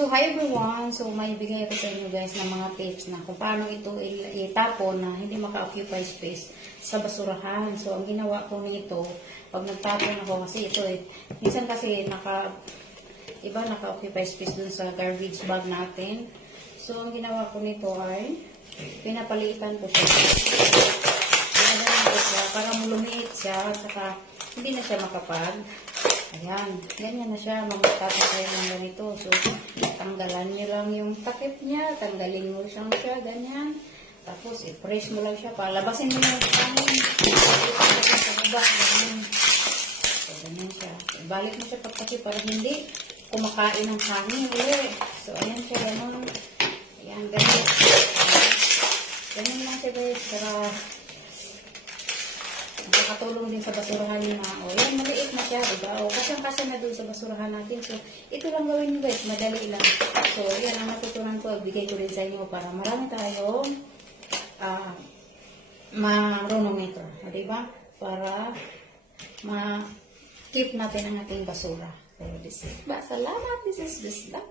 So, hi everyone. So, may bigay ako sa inyo guys ng mga tips na kung paano ito itapon na hindi maka-occupy space sa basurahan. So, ang ginawa ko nito, pag nagtapon ako, kasi ito minsan kasi naka-occupy space dun sa garbage bag natin. So, ang ginawa ko nito ay pinapalitan ko siya. Pinagalan ko siya para lumiit siya at saka hindi na siya makapag. Ayan, ganyan na siya. Magtatapon kayo ng ganito. So, tanggalan niyo lang yung takip niya. Tanggalin mo siyang siya, ganyan. Tapos, i-press mo lang siya. Palabasin mo yung hangin. Sa baba, ganyan. So, ganyan siya. Ibalik mo siya pagkasi para hindi kumakain ng hangin ulit. So, ayan siya, ganun. Ayan, ganyan. Ganyan lang siya guys. Para nakakatulong din sa basurahan niyo na, yan, maliit na siya, diba? O, kasya na dun sa basurahan natin. So, ito lang gawin niyo guys, madali lang. So, yan ang natutunan ko, bigay ko rin sa inyo para marami tayong ma-chronometer, diba? Para ma-keep natin ang ating basura. So, salamat, this is just that.